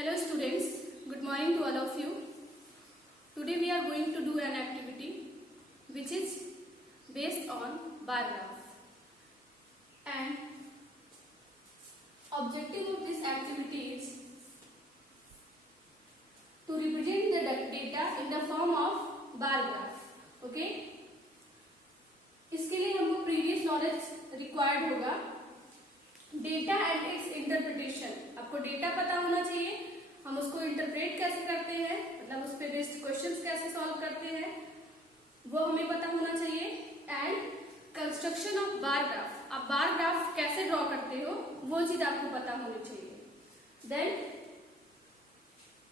Hello students, good morning to all of you. Today we are going to do an activity which is based on bar graph. And objective of this activity is to represent the data in the form of bar graph. Okay? इसके लिए हमको previous knowledge required होगा. Data and it's interpretation. आपको data पता होना चाहिए, हम उसको इंटरप्रेट कैसे करते हैं, मतलब उस पर बेस्ड क्वेश्चंस कैसे सॉल्व करते हैं, वो हमें पता होना चाहिए. And construction of bar graph, आप बार ग्राफ कैसे ड्रॉ करते हो वो चीज आपको पता होनी चाहिए. देन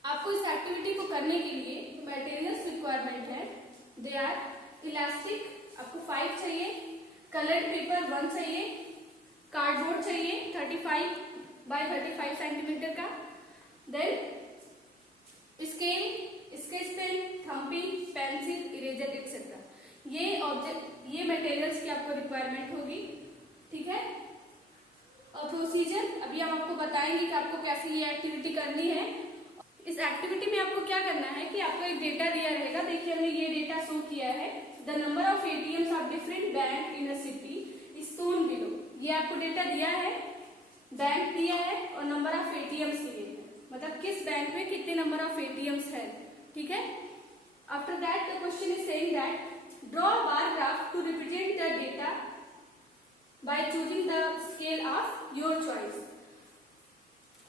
आपको इस एक्टिविटी को करने के लिए मटेरियल्स रिक्वायरमेंट है. दे आर इलास्टिक, आपको 5 चाहिए, कलर्ड पेपर 1 चाहिए, कार्डबोर्ड चाहिए 35 बाय 35 सेंटीमीटर का. Then scale, sketch pen, thumbing, pencil, eraser etcetera. ये मटेरियल्स की आपको रिक्वायरमेंट होगी. ठीक है. और प्रोसीजर अभी हम आपको बताएंगे कि आपको कैसे ये एक्टिविटी करनी है. इस एक्टिविटी में आपको क्या करना है कि आपको एक डेटा दिया रहेगा. देखिए हमने ये डेटा शो किया है. The number of ATMs of different bank in a city is shown below. ये आपको डेटा दिया है, बैंक दिया है और नंबर ऑफ एटीएम्स दिए हैं, मतलब किस बैंक में कितने नंबर ऑफ एटीएम्स है. ठीक है. After that the question is saying that draw bar graph to represent the data by choosing the scale of your choice.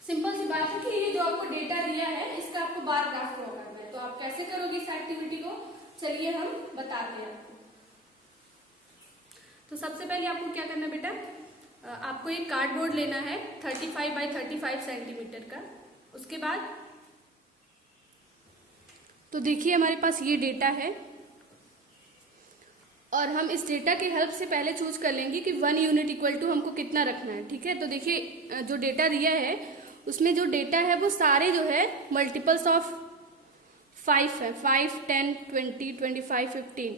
Simple सी बात है कि ये जो आपको डेटा दिया है इसका आपको बार ग्राफ ड्रॉ करना है. तो आप कैसे करोगे इस एक्टिविटी को, चलिए हम बताते हैं आपको. तो सबसे पहले आपको क्या करना है बेटा, आपको एक कार्डबोर्ड लेना है 35 बाय 35 सेंटीमीटर का. उसके बाद तो देखिए हमारे पास ये डेटा है और हम इस डेटा के हेल्प से पहले चूज कर लेंगे कि 1 यूनिट इक्वल टू हमको कितना रखना है. ठीक है. तो देखिए जो डेटा दिया है उसमें जो डेटा है वो सारे जो है मल्टीपल्स ऑफ 5 है. 5, 10, 20, 25, 15.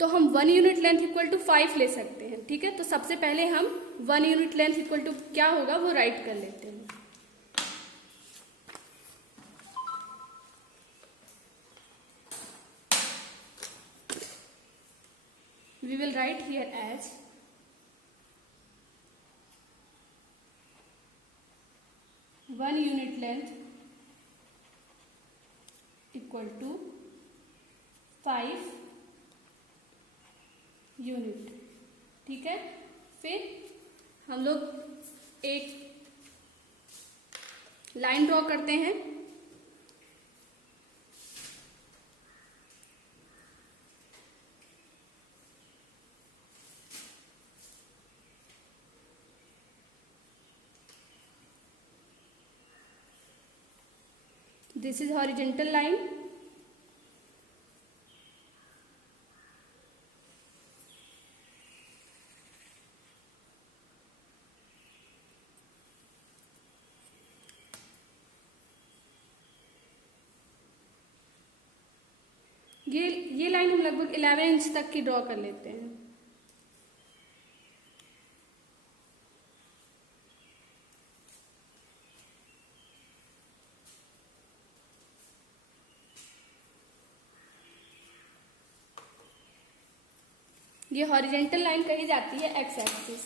तो हम 1 यूनिट लेंथ इक्वल टू 5 ले सकते हैं. ठीक है. तो सबसे पहले हम 1 यूनिट लेंथ इक्वल टू क्या होगा वो राइट कर लेते हैं. We will write here as 1 unit length equal to 5 unit. ठीक है. फिर हम लोग एक लाइन ड्रॉ करते हैं. This is horizontal line. ये लाइन हम लगभग 11 इंच तक की ड्रॉ कर लेते हैं. ये हॉरिजेंटल लाइन कही जाती है एक्स एक्सिस.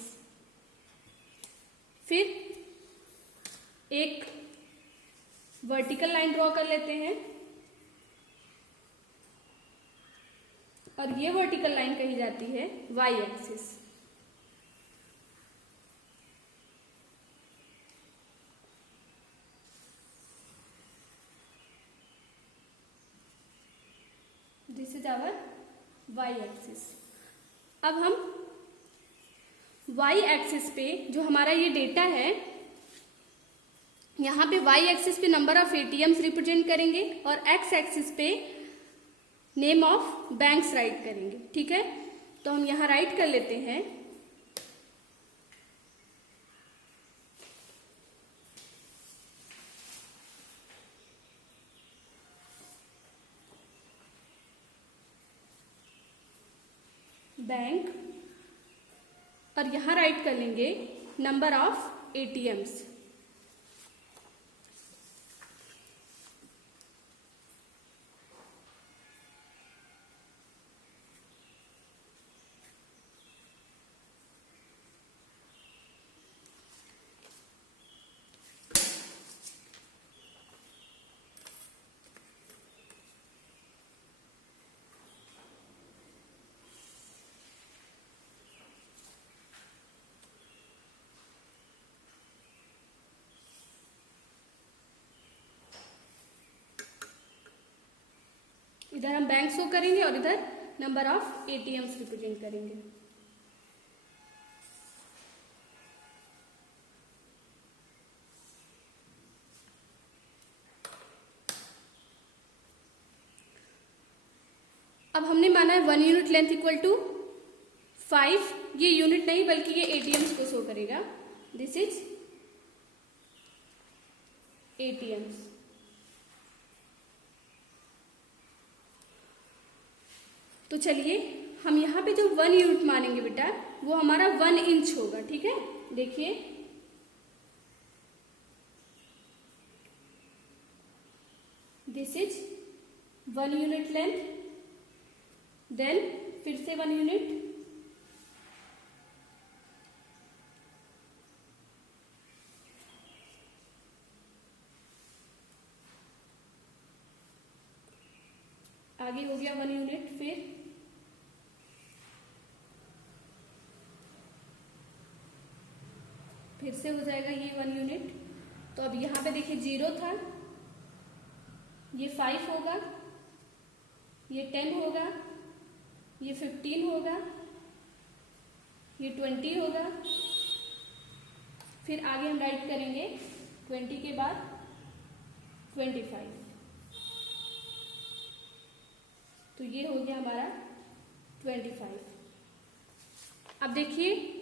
फिर एक वर्टिकल लाइन ड्रॉ कर लेते हैं और ये वर्टिकल लाइन कही जाती है Y axis. This is our Y axis. अब हम वाई एक्सिस पे जो हमारा ये डेटा है यहाँ पे वाई एक्सिस पे नंबर ऑफ एटीएम्स रिप्रेजेंट करेंगे और एक्स एक्सिस पे नेम ऑफ बैंक्स राइट करेंगे. ठीक है. तो हम यहाँ राइट कर लेते हैं बैंक और यहाँ राइट कर लेंगे नंबर ऑफ एटीएम्स. इधर हम बैंक शो करेंगे और इधर नंबर ऑफ एटीएम्स रिप्रेजेंट करेंगे। अब हमने माना है 1 यूनिट लेंथ इक्वल टू 5, ये यूनिट नहीं बल्कि ये एटीएम्स को शो करेगा। This is ATMs. तो चलिए हम यहाँ पे जो 1 यूनिट मानेंगे बेटा वो हमारा 1 इंच होगा, ठीक है। देखिए this is 1 unit length, then फिर से 1 यूनिट, आगे हो गया 1 यूनिट, फिर से हो जाएगा ये 1 यूनिट। तो अब यहाँ पे देखिए 0 था, ये 5 होगा, ये 10 होगा, ये 15 होगा, ये 20 होगा, फिर आगे हम राइट करेंगे 20 के बाद 25। तो ये हो गया हमारा 25। अब देखिए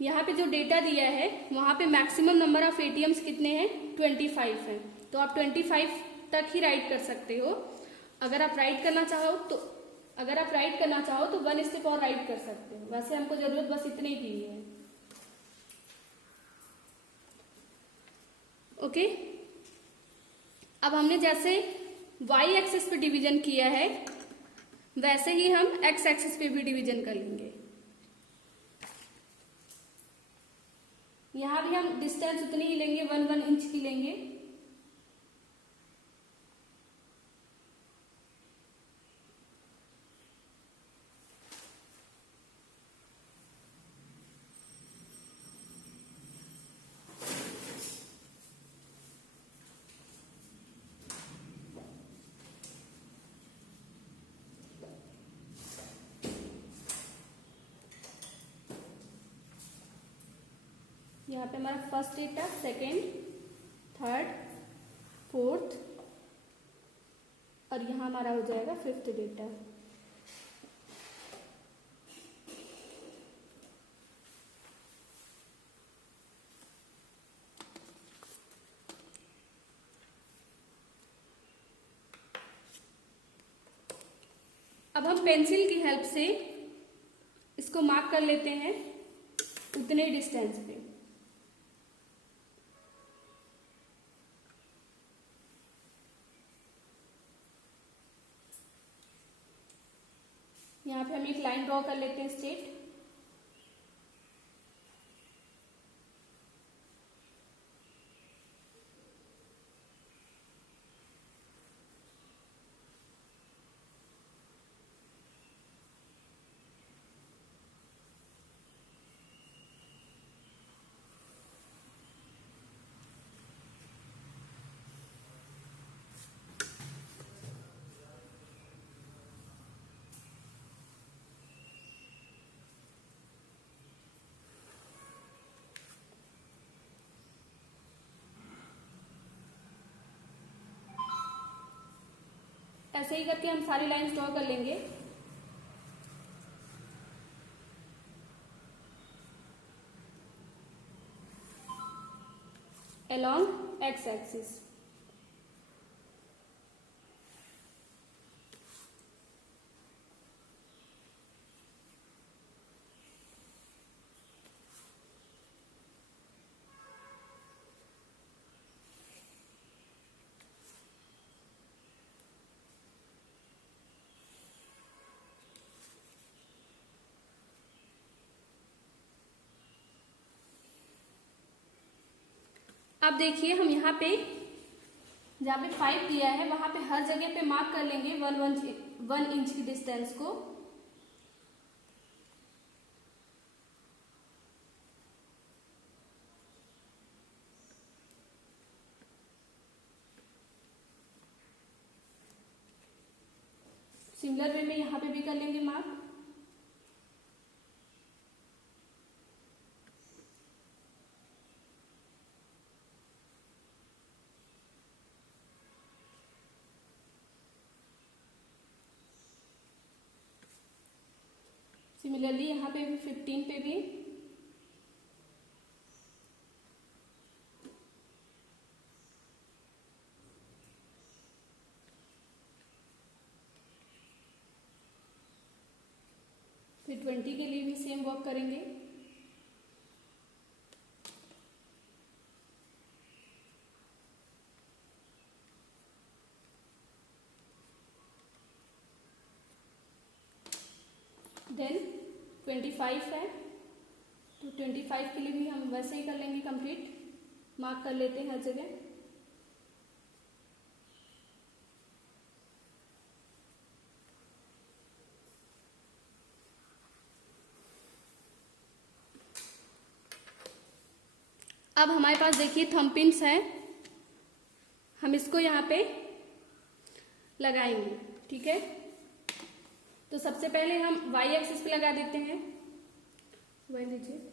यहाँ पे जो डेटा दिया है वहाँ पे मैक्सिमम नंबर ऑफ एटीएम्स कितने हैं, 25 हैं। तो आप 25 तक ही राइट कर सकते हो। अगर आप राइट करना चाहो तो 1 स्टेप और राइट कर सकते हो। वैसे हमको जरूरत बस इतने की है। ओके, अब हमने जैसे y एक्सिस पे डिवीजन किया है वैसे ही हम x एक्सिस पे भी डिवीजन कर लेंगे। यहां भी हम डिस्टेंस उतनी ही लेंगे, 1 इंच की लेंगे। यहाँ पे हमारा first data, second, third, fourth और यहाँ हमारा हो जाएगा 5th डेटा। अब हम पेंसिल की हेल्प से इसको मार्क कर लेते हैं उतने डिस्टेंस पे। यहाँ पे हम एक लाइन ड्रॉ कर लेते हैं स्ट्रेट। ऐसे ही करके हम सारी लाइंस ड्रॉ कर लेंगे। along x axis। अब देखिए हम यहाँ पे जहाँ पे 5 दिया है वहां पे हर जगह पे मार्क कर लेंगे 1 इंच की डिस्टेंस को। सिमिलर वे में यहाँ पे भी कर लेंगे मार्क। सिमिलरली यहाँ पे भी 15 पे भी फिर 20 के लिए भी सेम वर्क करेंगे। देन 25 है तो 25 के लिए भी हम वैसे ही कर लेंगे कंप्लीट, मार्क कर लेते हैं हर जगह। अब हमारे पास देखिए थंब पिन्स है, हम इसको यहाँ पे लगाएंगे, ठीक है। तो सबसे पहले हम वाई एक्सिस पे लगा देते हैं, वाई लीजिए।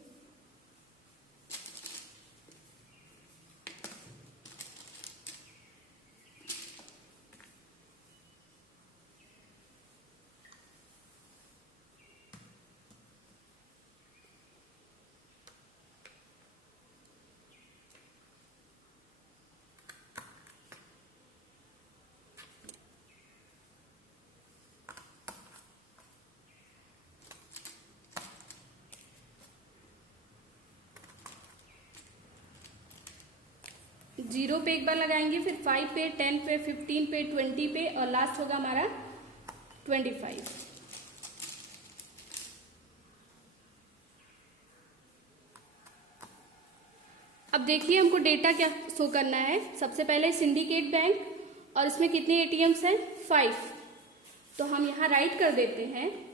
जीरो पे एक बार लगाएंगे, फिर 5 पे, 10 पे, 15 पे, 20 पे और लास्ट होगा हमारा 25। अब देखिए हमको डेटा क्या शो करना है। सबसे पहले सिंडिकेट बैंक और इसमें कितने एटीएम्स हैं? 5। तो हम यहाँ राइट कर देते हैं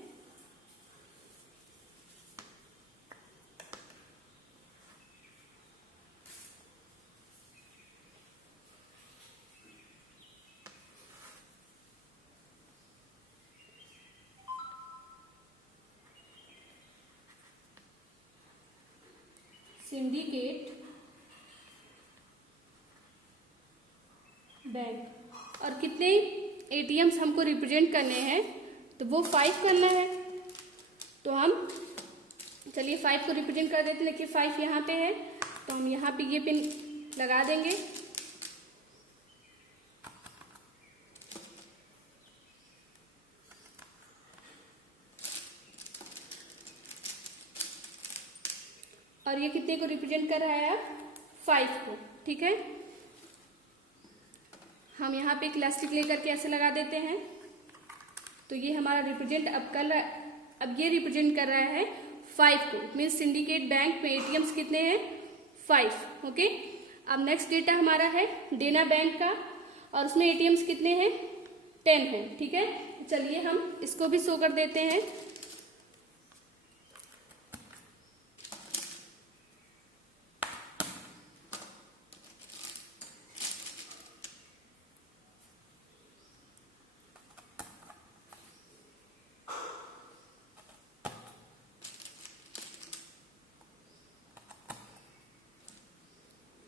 सिंडिकेट बैंक और कितने एटीएम्स हमको रिप्रेजेंट करने हैं, तो वो 5 करना है। तो हम चलिए 5 को रिप्रेजेंट कर देते हैं। देखिए 5 यहाँ पे है तो हम यहाँ पे ये पिन लगा देंगे। और ये कितने को रिप्रेजेंट कर रहा है? 5 को, ठीक है। हम यहाँ पे एक इलास्टिक लेकर के ऐसे लगा देते हैं तो ये हमारा रिप्रेजेंट अब ये रिप्रेजेंट कर रहा है 5 को। मीन्स सिंडिकेट बैंक में एटीएम्स कितने हैं? 5। ओके। अब नेक्स्ट डेटा हमारा है देना बैंक का और उसमें एटीएम्स कितने हैं? 10 हैं, ठीक है। चलिए हम इसको भी शो कर देते हैं।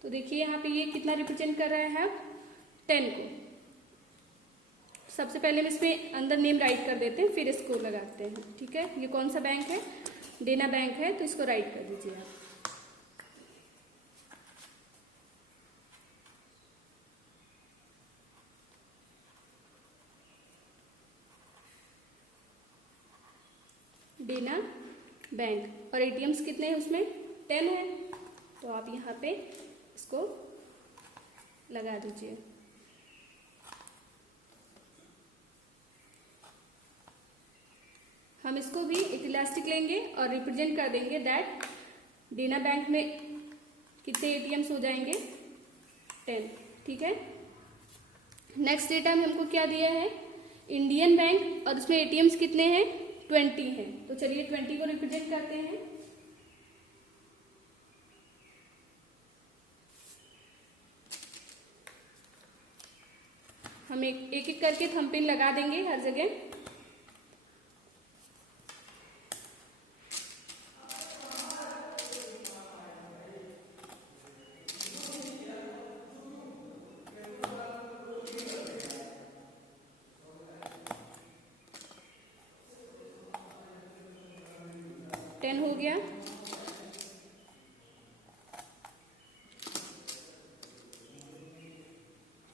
तो देखिए यहाँ पे ये कितना रिप्रेजेंट कर रहा है? 10 को। सबसे पहले हम इसमें अंदर नेम राइट कर देते हैं, फिर इसको लगाते हैं, ठीक है। ये कौन सा बैंक है? देना बैंक है, तो इसको राइट कर दीजिए आप। देना बैंक और एटीएम्स कितने हैं उसमें? 10 है, तो आप यहाँ पे इसको लगा दीजिए। हम इसको भी एक इलास्टिक लेंगे और रिप्रेजेंट कर देंगे दैट देना बैंक में कितने एटीएम्स हो जाएंगे? 10, ठीक है। नेक्स्ट डेटा में हमको क्या दिया है? इंडियन बैंक और उसमें एटीएम्स कितने हैं? 20 हैं। तो चलिए 20 को रिप्रेजेंट करते हैं। हम एक एक करके थंब पिन लगा देंगे हर जगह। 10 हो गया,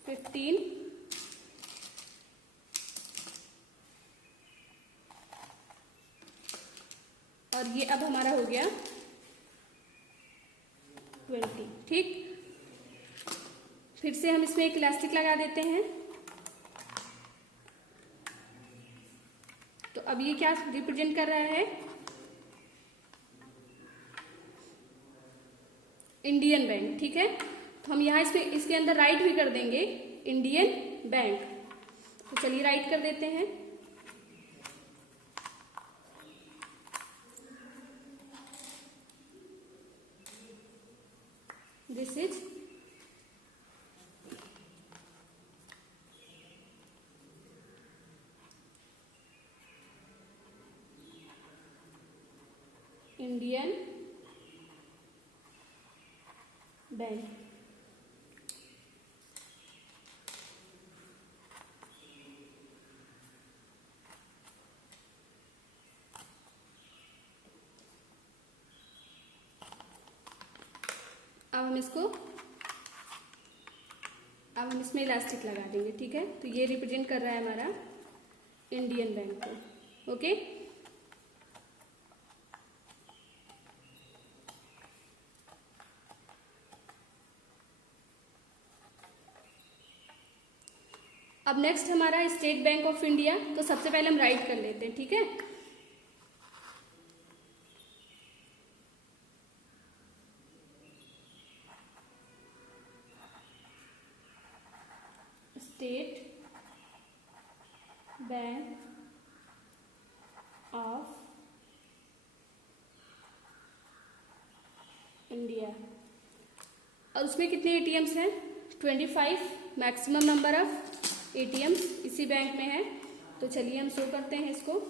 $15, और ये अब हमारा हो गया 20। ठीक, फिर से हम इसमें एक इलास्टिक लगा देते हैं। तो अब ये क्या रिप्रेजेंट कर रहा है? Indian bank. ठीक है, तो हम यहाँ इसमें इसके अंदर राइट भी कर देंगे इंडियन बैंक। तो चलिए राइट कर देते हैं। This is Indian bank. अब हम इसमें इलास्टिक लगा देंगे। ठीक है, तो ये रिप्रेजेंट कर रहा है हमारा इंडियन बैंक को। ओके, अब नेक्स्ट हमारा स्टेट बैंक ऑफ इंडिया। तो सबसे पहले हम राइट कर लेते हैं। ठीक है, स्टेट बैंक ऑफ इंडिया। और उसमें कितने एटीएम्स हैं? 25 मैक्सिमम नंबर ऑफ एटीएम्स इसी बैंक में है। तो चलिए हम शो करते हैं इसको।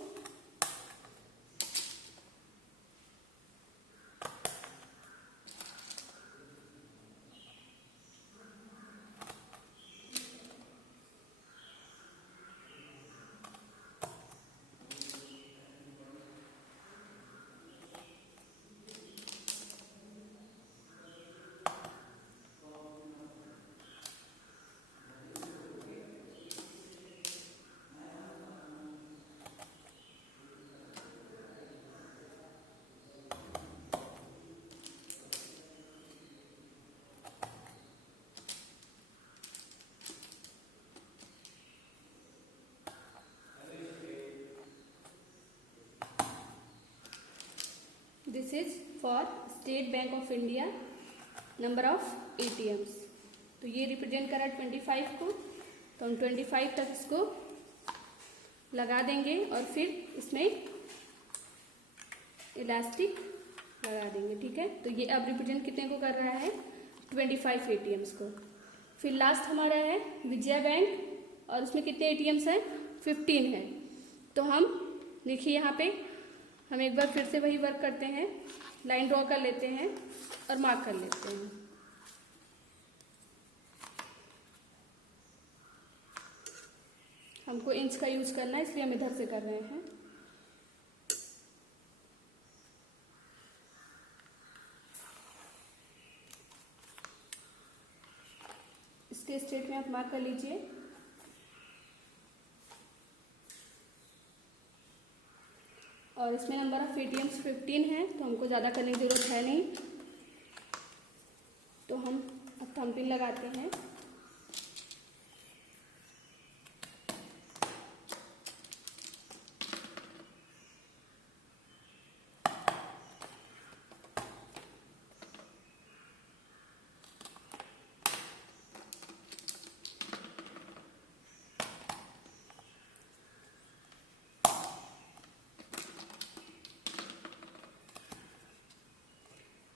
This is for state bank of India number of ATMs. तो ये रिप्रेजेंट करा 25 को, तो हम 25 तक इसको लगा देंगे और फिर इसमें इलास्टिक लगा देंगे। ठीक है, तो ये अब रिप्रेजेंट कितने को कर रहा है? 25 एटीएम्स को। फिर लास्ट हमारा है विजया बैंक, और उसमें कितने एटीएम्स हैं? 15 है। तो हम देखिए यहाँ पे हम एक बार फिर से वही वर्क करते हैं, लाइन ड्रॉ कर लेते हैं और मार्क कर लेते हैं। हमको इंच का यूज करना है, इसलिए हम इधर से कर रहे हैं। इसके स्टेट में आप मार्क कर लीजिए। और इसमें नंबर ऑफ एटीएम्स 15 है, तो हमको ज़्यादा करने की ज़रूरत है नहीं। तो हम अब थंपिंग लगाते हैं।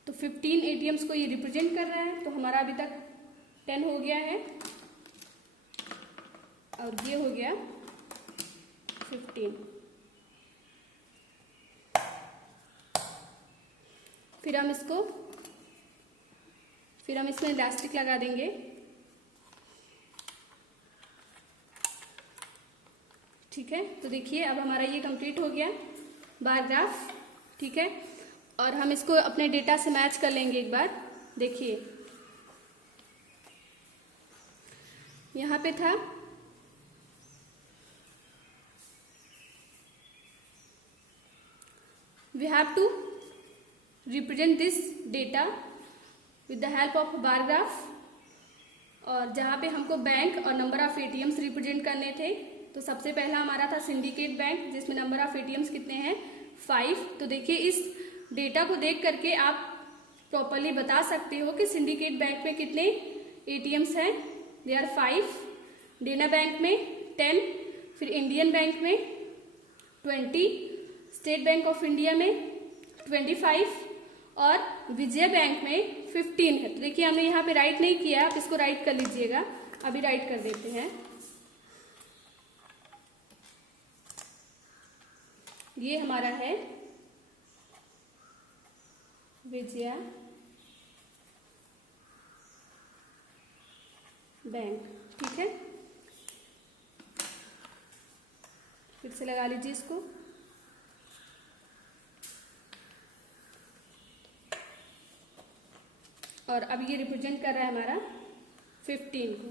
तो 15 एटीएम्स को ये रिप्रेजेंट कर रहा है। तो हमारा अभी तक 10 हो गया है और ये हो गया 15। फिर हम इसमें इलास्टिक लगा देंगे। ठीक है, तो देखिए अब हमारा ये कंप्लीट हो गया बार ग्राफ। ठीक है, और हम इसको अपने डेटा से मैच कर लेंगे एक बार। देखिए यहाँ पे था we have to represent this data with the help of bar graph, और जहाँ पे हमको बैंक और नंबर ऑफ एटीएम्स रिप्रेजेंट करने थे, तो सबसे पहला हमारा था सिंडिकेट बैंक, जिसमें नंबर ऑफ एटीएम्स कितने हैं 5। तो देखिए इस डेटा को देख करके आप प्रॉपरली बता सकते हो कि सिंडिकेट बैंक में कितने एटीएम्स हैं, दे आर 5, देना बैंक में 10, फिर इंडियन बैंक में 20, स्टेट बैंक ऑफ इंडिया में 25 और विजय बैंक में 15 है। तो देखिए हमने यहाँ पे राइट नहीं किया, आप इसको राइट कर लीजिएगा, अभी राइट कर देते हैं। ये हमारा है विजया बैंक, ठीक है। फिर से लगा लीजिए इसको। और अब ये रिप्रेजेंट कर रहा है हमारा 15 को।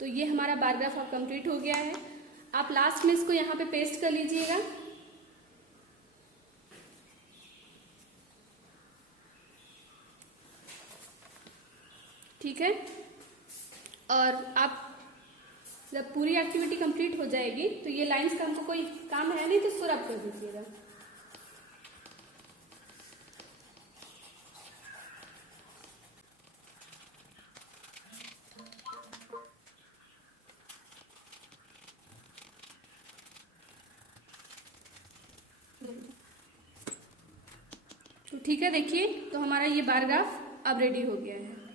तो ये हमारा बार ग्राफ अब कंप्लीट हो गया है। आप लास्ट में इसको यहाँ पे पेस्ट कर लीजिएगा। ठीक है, और आप जब पूरी एक्टिविटी कंप्लीट हो जाएगी तो ये लाइंस का हमको कोई काम है नहीं, तो इसको रब कर दीजिएगा। तो ठीक है, देखिए तो हमारा ये बार ग्राफ अब रेडी हो गया है।